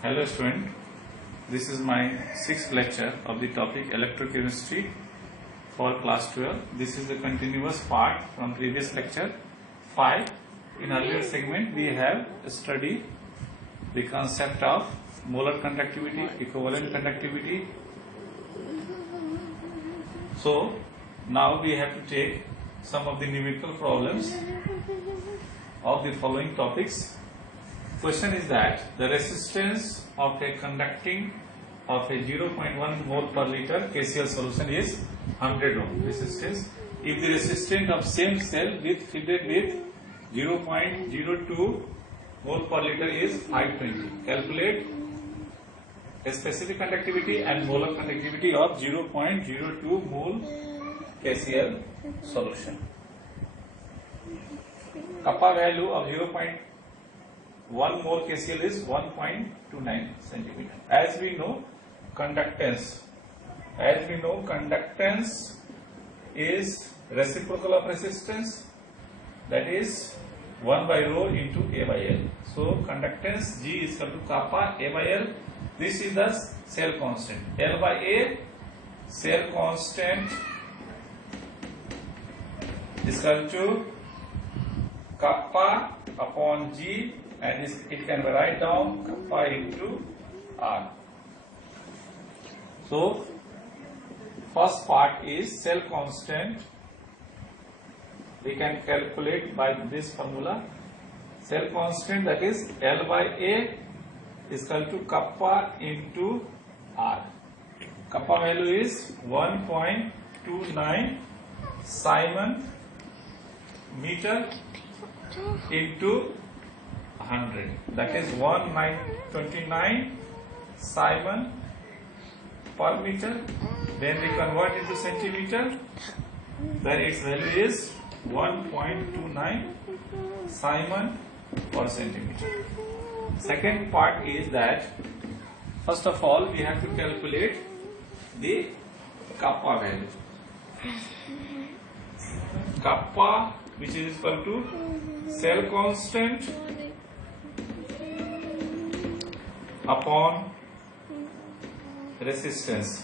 Hello student, this is my sixth lecture of the topic electrochemistry for class 12. This is a continuous part from previous lecture 5. In earlier segment we have studied the concept of molar conductivity, equivalent conductivity. So now we have to take some of the numerical problems of the following topics. Question is that the resistance of a conducting of a 0.1 mole per liter KCl solution is 100 ohm resistance. If the resistance of same cell with fitted with 0.02 mole per liter is 520, calculate a specific conductivity and molar conductivity of 0.02 mole KCl solution. Kappa value of 0.1 mole KCl is 1.29 centimeter. As we know, conductance is reciprocal of resistance, that is 1 by rho into A by L. So conductance G is equal to kappa A by L. This is the cell constant. L by A, cell constant is equal to kappa upon G, and it can be write down kappa into R. So first part is cell constant. We can calculate by this formula. Cell constant, that is L by A, is equal to kappa into R. Kappa value is 1.29 Simon meter into 100, that is 1929 Simon per meter. Then we convert into centimeter, then its value is 1.29 Simon per centimeter. Second part is that first of all we have to calculate the kappa value. Kappa, which is equal to cell constant upon resistance,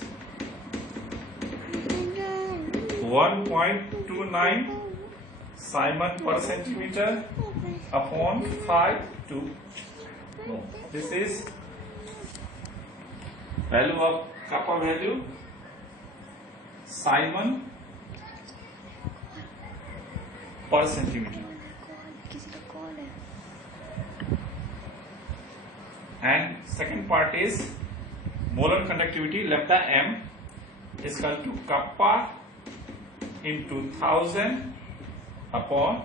1.29 Simon per centimeter upon 5.2. This is value of kappa value, Simon per centimeter. And second part is molar conductivity, lambda m is equal to kappa into 1000 upon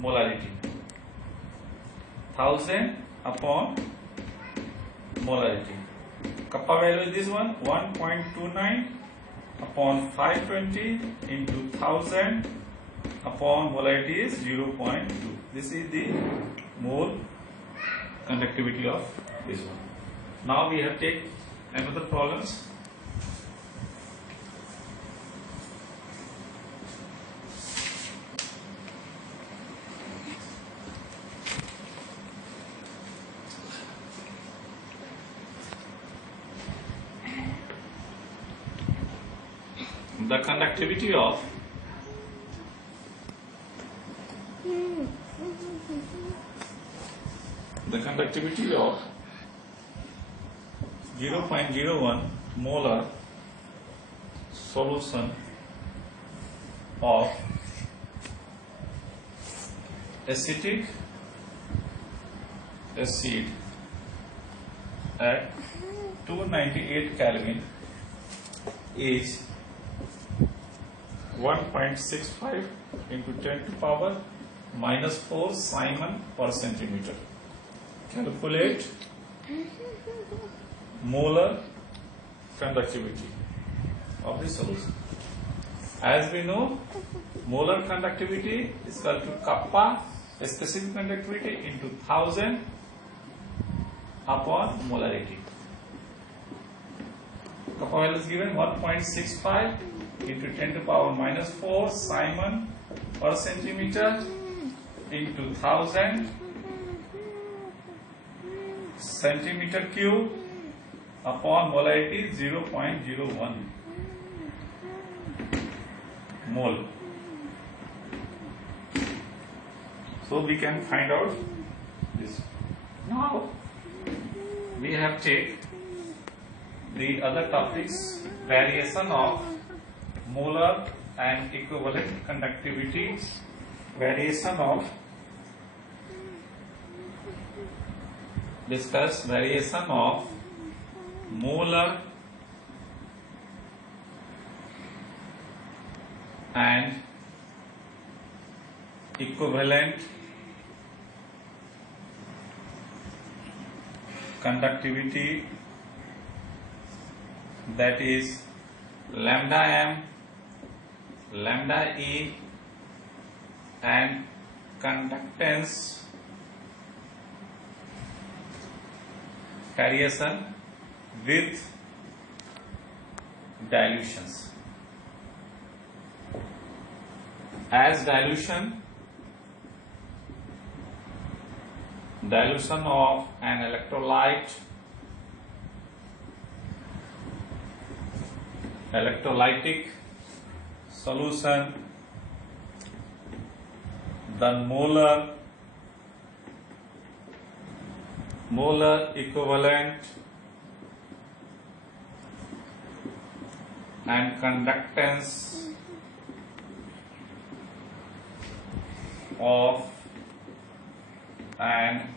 molarity. 1000 upon molarity. Kappa value is this one, 1.29 upon 520 into 1000 upon molarity is 0.2. This is the mole conductivity of this one. Now we have take another problems. The conductivity of the conductivity of 0.01 molar solution of acetic acid at 298 Kelvin is 1.65 into 10 to power minus 4 Simon per centimeter. Calculate molar conductivity of the solution. As we know, molar conductivity is equal to kappa, specific conductivity, into 1000 upon molarity. Kappa value is given 1.65 into 10 to power minus 4 Simon per centimeter into 1000 centimeter cube upon molarity 0.01 mole. So we can find out this. Now we have take the other topics, variation of molar and equivalent conductivity, discuss variation of molar and equivalent conductivity, that is lambda m, lambda e, and conductance variation with dilutions. As dilution of an electrolytic solution, the molar equivalent and conductance of an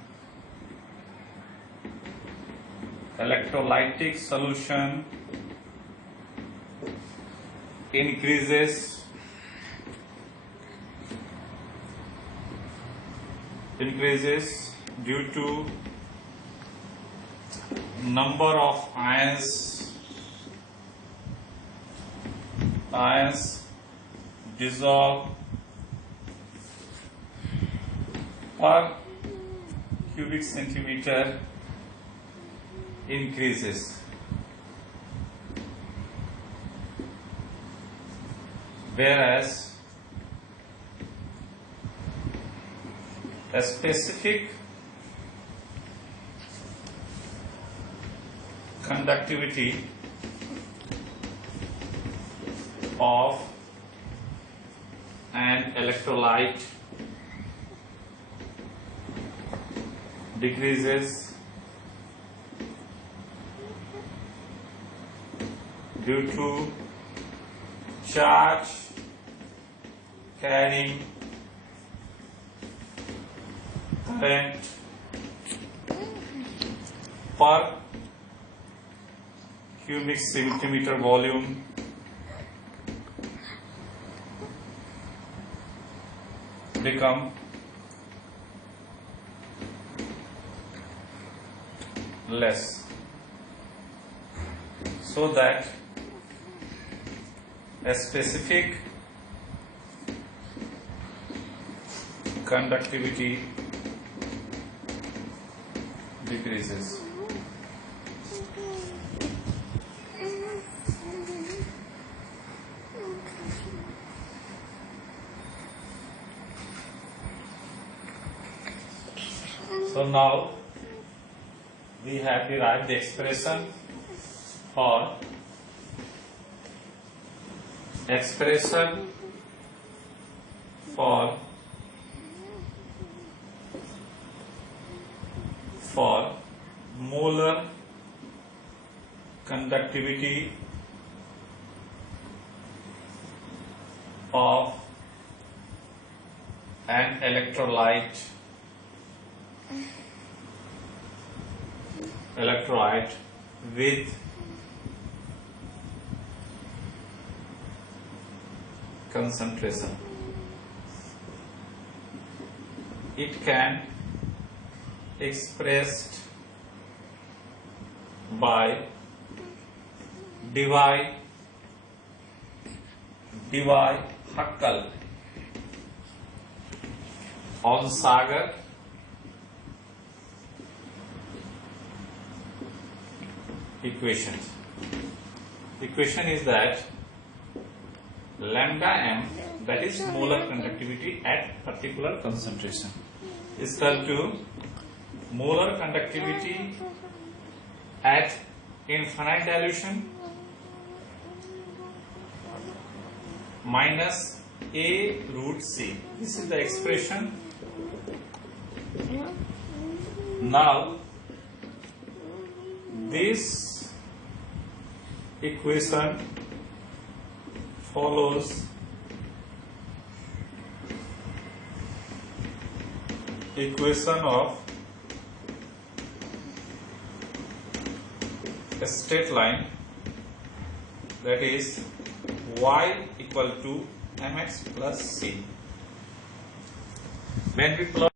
electrolytic solution increases due to number of ions dissolved per cubic centimeter increases, whereas a specific conductivity of an electrolyte decreases due to charge carrying current per cubic centimeter volume become less, so that a specific conductivity decreases. So now we have derived the expression for molar conductivity of an electrolyte with concentration. It can expressed by Debye-Huckel Onsager equation. Equation is that lambda m, that is molar conductivity at particular concentration, is equal to molar conductivity at infinite dilution minus a root c. This is the expression. Now this equation follows equation of a straight line, that is y equal to mx plus c. When we plot